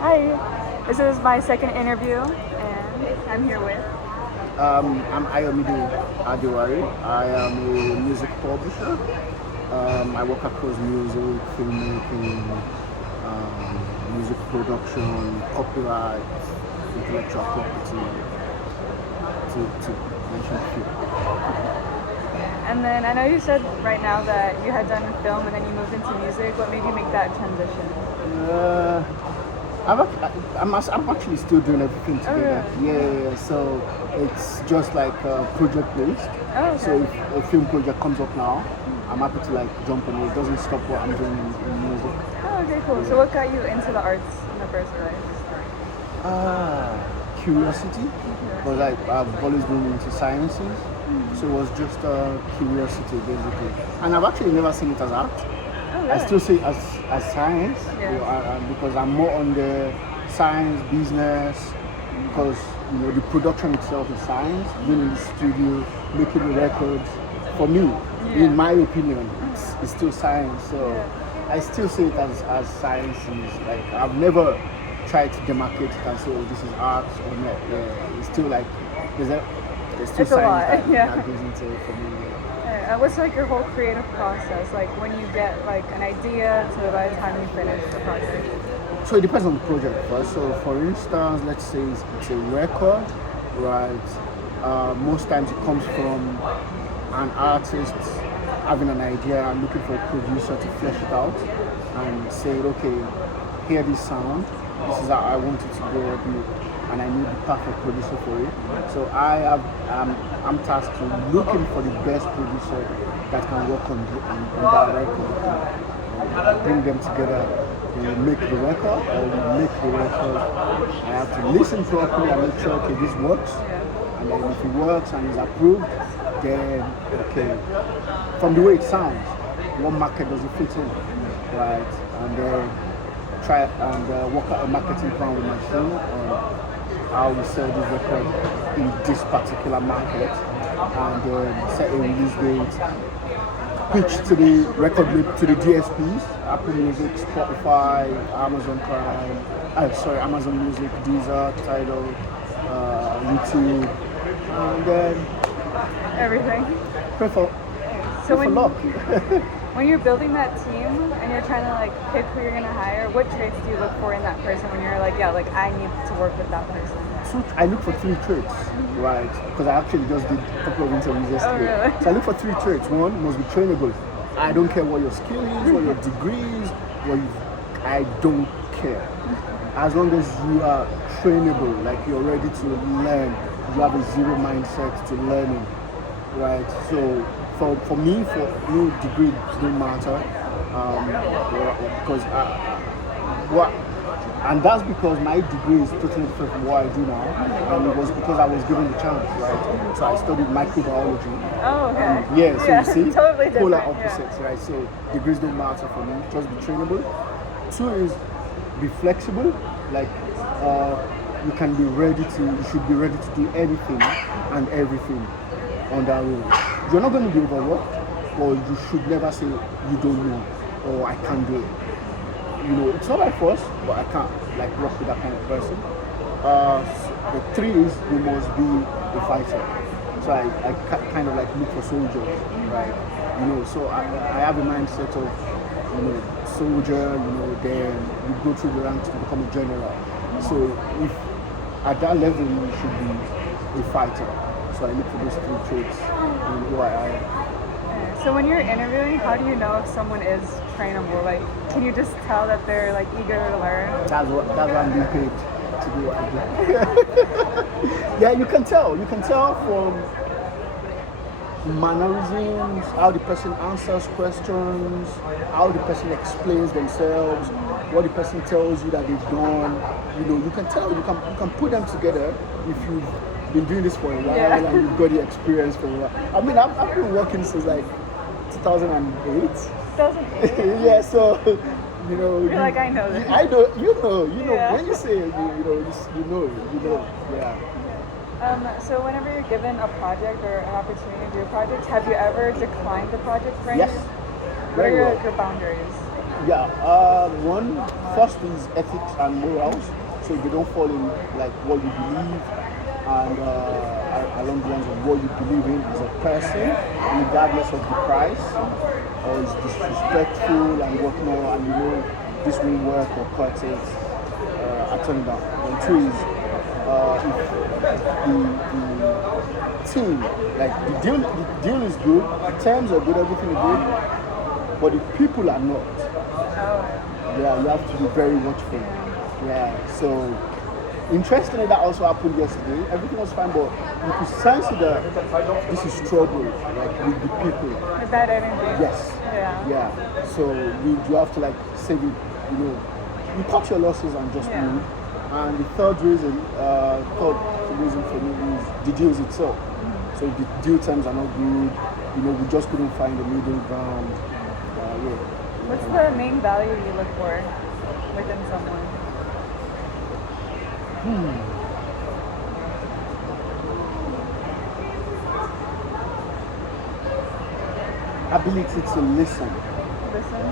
Hi, this is my second interview, and I'm here with. I'm Ayomide Adewari. I am a music publisher. I work across music, filmmaking, music production, copyright, intellectual property, to mention a few. And then I know you said right now that you had done film and then you moved into music. What made you make that transition? Uh, I'm actually still doing everything Oh, together. really? Yeah. So it's just like project based. Oh, So okay. if a film project comes up now, I'm happy to like jump on it. It doesn't stop what I'm doing in music. Oh, okay, cool. So what got you into the arts in the first place? Ah, curiosity. Because I've always been into sciences. So it was just curiosity basically. And I've actually never seen it as art. Oh, I really? still see it as science, Yeah. because I'm more on the science business, because the production itself is science. Being in the studio, making the records, for me, Yeah. in my opinion, it's still science. So Yeah. I still see it as science. Is like I've never tried to demarcate it and say, oh, this is art or not. Yeah, it's still like there's still It's a science lot, yeah. that goes into it for me. Yeah. What's like your whole creative process? Like when you get like an idea to by the time you finish the project? So it depends on the project first. So for instance, let's say it's a record, right? Most times it comes from an artist having an idea and looking for a producer to flesh it out and say, okay, hear this sound. This is how I want it to go, and I need the perfect producer for it. So I'm tasked to looking for the best producer that can work on that record. Bring them together, we make the record, or we make the record. I have to listen properly and make sure, okay, this works. Yeah. And then if it works and is approved, then, okay, from the way it sounds, what market does it fit in, right? And then try and work out a marketing plan with my team on how we sell this record in this particular market, and set a release date, pitch to the to the DSPs, Apple Music, Spotify, Amazon Prime, Amazon Music, Deezer, Tidal, YouTube, and then Everything. pray for, So pray for luck. when you're building that team and you're trying to like pick who you're gonna hire, what traits do you look for in that person when you're like, yeah, like I need to work with that person? I look for three traits, right? Because I actually just did a couple of interviews yesterday. Oh, really? So I look for three traits. One must be trainable. I don't care what your skill is, what your degree is, I don't care. As long as you are trainable, like you're ready to learn, you have a zero mindset to learning, right? So for me, degree doesn't matter, because what and that's because my degree is totally different from what I do now, and it was because I was given the chance, right? So I studied microbiology. Oh, okay. Yeah, so you see, totally different. polar yeah. opposites, right? So degrees don't matter for me, just be trainable. Two is be flexible, like you should be ready to do anything and everything on that role. You're not going to be overworked, but you should never say you don't know or I can't do it. It's not by force, but I can't like work with that kind of person. The three is you must be a fighter. So I kind of like look for soldiers, right? So I have a mindset of, soldier, then you go through the ranks to become a general. So if at that level you should be a fighter. So I look for those three traits in who I am. So when you're interviewing, how do you know if someone is trainable? Like, can you just tell that they're like eager to learn? That's what I'm being paid to do what I do. Yeah, you can tell. You can tell from mannerisms, how the person answers questions, how the person explains themselves, what the person tells you that they've done. You can tell. You can put them together if you've been doing this for a while Yeah. and you've got the experience for a while. I mean, I've been working since like 2008. 2008. Yeah, so You're like, I know this. I know, Yeah. when you say it, yeah. So whenever you're given a project or an opportunity to do a project, have you ever declined the project for any Yes, reason? What are very your, well. your boundaries? Yeah, one first is ethics and morals. So they don't fall in like what you believe and along the lines of what you believe in as a person, regardless of the price, or is disrespectful and whatnot, and you know this won't work or cut it. I turn it down. And two is if the team, like the deal is good, the terms are good, everything is good, but the people are not. Yeah, you have to be very watchful. Yeah, so interestingly, that also happened yesterday. Everything was fine, but you could sense that this is trouble, like with the people. With that energy. Yes. Yeah. Yeah. So you have to like save it. You know, you cut your losses and just move. And the third reason for me is the deals itself. So if the deal terms are not good, you know, we just couldn't find a middle ground. Yeah. What's the main value you look for within someone? Ability to listen. Listen.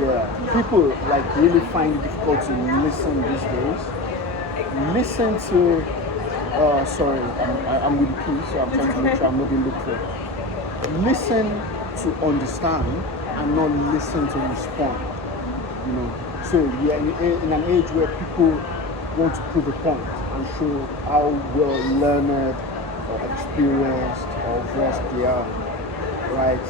Yeah, people like really find it difficult to listen these days. Listen to, sorry, I'm with the P, so I'm trying to make sure I'm not being looked for. Listen to understand and not listen to respond. You know, so we are in an age where people want to prove a point and show how well learned or experienced or versed they are, right?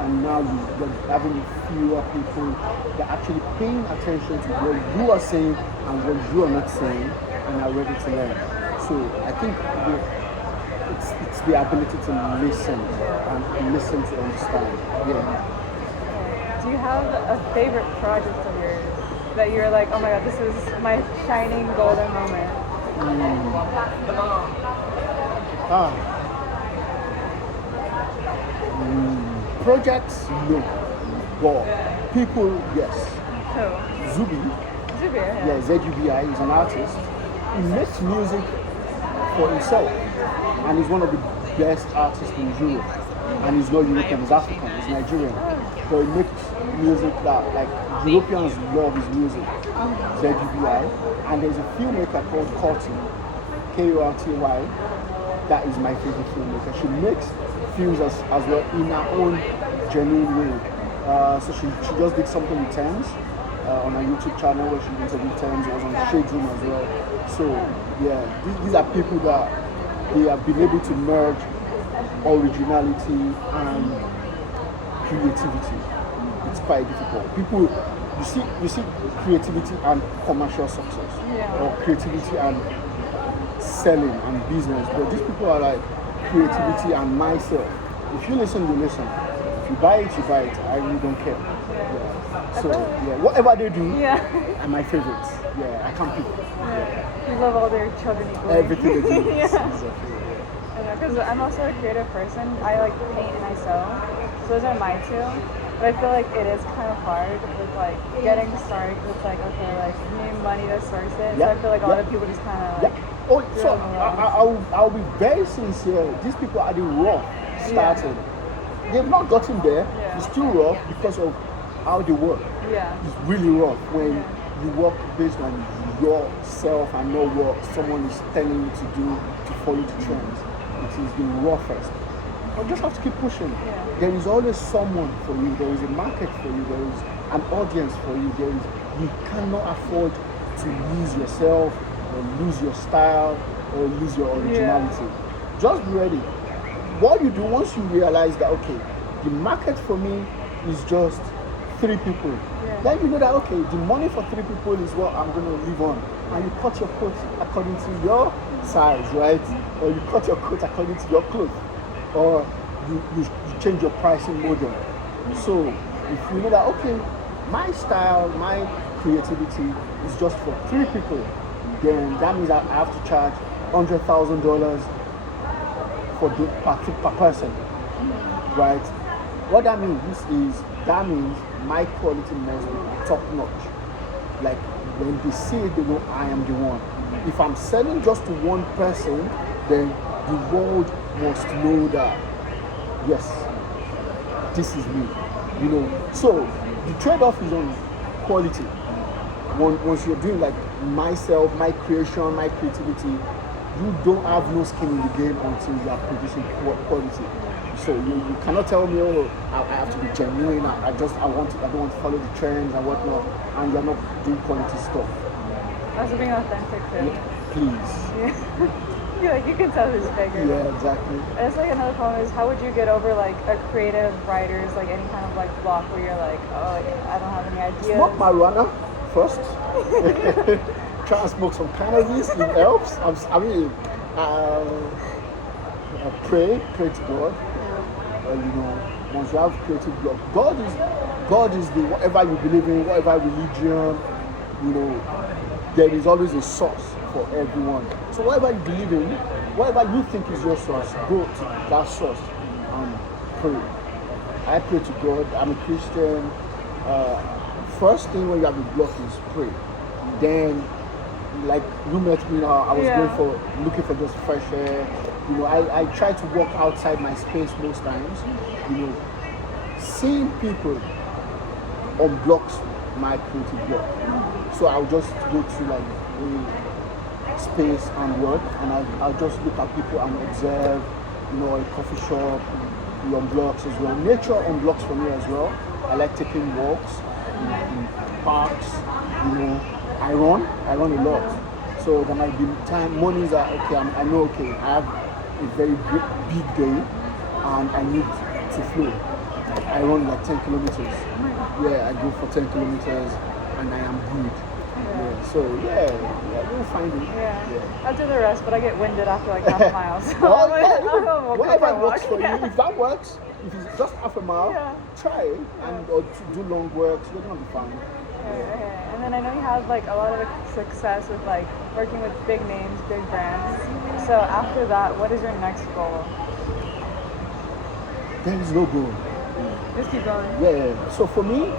And now you're having fewer people that are actually paying attention to what you are saying and what you are not saying and are ready to learn. So I think it's the ability to listen and listen to understand. Yeah. Do you have a favorite project of yours that you're like, oh my god, this is my shining golden moment? Projects, no. But people, yes. Who? Zubi, Zubir. yeah, ZUBI is an artist. He makes music for himself, and he's one of the best artists in Europe. And he's not European, he's African, he's Nigerian. So he makes music that like Europeans love his music. ZUBI. And there's a filmmaker called Korty, Kurty. That is my favorite filmmaker. She makes films as well in her own genuine way. So she just did something with Thames on her YouTube channel where she interviewed Thames. It was on Shade Room as well. So yeah, these are people that they have been able to merge originality and creativity. It's quite difficult. People, you see creativity and commercial success, or creativity and selling and business. But these people are like creativity and myself. If you listen, you listen. If you buy it, you buy it. I really don't care. Yeah. So yeah, whatever they do, are my favorites. Yeah, I can't pick. You love all their children equally. Everything they do. Because I'm also a creative person. I like paint and I sew. So those are my two. But I feel like it is kind of hard with like getting started with like, okay, like you need money to source it. So I feel like a lot of people just kind of like Oh, so I'll be very sincere. These people are the rough started. They've not gotten there. It's still rough because of how they work. It's really rough when you work based on yourself and not what someone is telling you to do to follow the trends. It is the roughest. You just have to keep pushing. There is always someone for you. There is a market for you. There is an audience for you. You cannot afford to lose yourself or lose your style or lose your originality. Just be ready. What you do once you realize that, okay, the market for me is just 3 people, then you know that, okay, the money for 3 people is what I'm going to live on. And you cut your coat according to your size, right? Or you cut your coat according to your clothes. Or you change your pricing model. So if you know that, okay, my style, my creativity is just for 3 people, then that means I have to charge $100,000 per person, right? What that means my quality must be top notch. Like when they see it, they know I am the one. If I'm selling just to one person, then the world must know that yes, this is me. You know. So the trade-off is on quality. Once you're doing like myself, my creation, my creativity, you don't have no skin in the game until you are producing quality. So you cannot tell me, oh, I have to be genuine. I don't want to follow the trends and whatnot, and you're not doing quality stuff. Also being authentic too. Please. Yeah. You can tell who's bigger. Yeah, exactly. And it's like another problem is how would you get over like a creative writer's like any kind of like block where you're like, oh, I don't have any ideas. Smoke marijuana first. Try and smoke some cannabis. It helps. Pray to God. Once you have creative block, God is the whatever you believe in, whatever religion, there is always a source for everyone. So whatever you believe in, whatever you think is your source, go to that source and pray. I pray to God. I'm a Christian. First thing when you have a block is pray. Then, like you met me now, I was looking for just fresh air. I try to walk outside my space most times. Seeing people unblocks my creative block. So I'll just go to like a space and work, and I'll just look at people and observe. A coffee shop, it unblocks as well. Nature unblocks for me as well. I like taking walks in parks. I run a lot. So there might be mornings that I know I have a very big day and I need to flow. I run like 10 kilometers. Yeah, I go for 10 kilometers and I am good. Yeah. So we'll find it. Yeah. I'll do the rest, but I get winded after like half a mile. So whatever works for you. If that works, if it's just half a mile, try it or to do long works. You're gonna be fine. Okay. And then I know you have like a lot of success with like working with big names, big brands. So after that, what is your next goal? There is no goal. Just keep going. Yeah. So for me,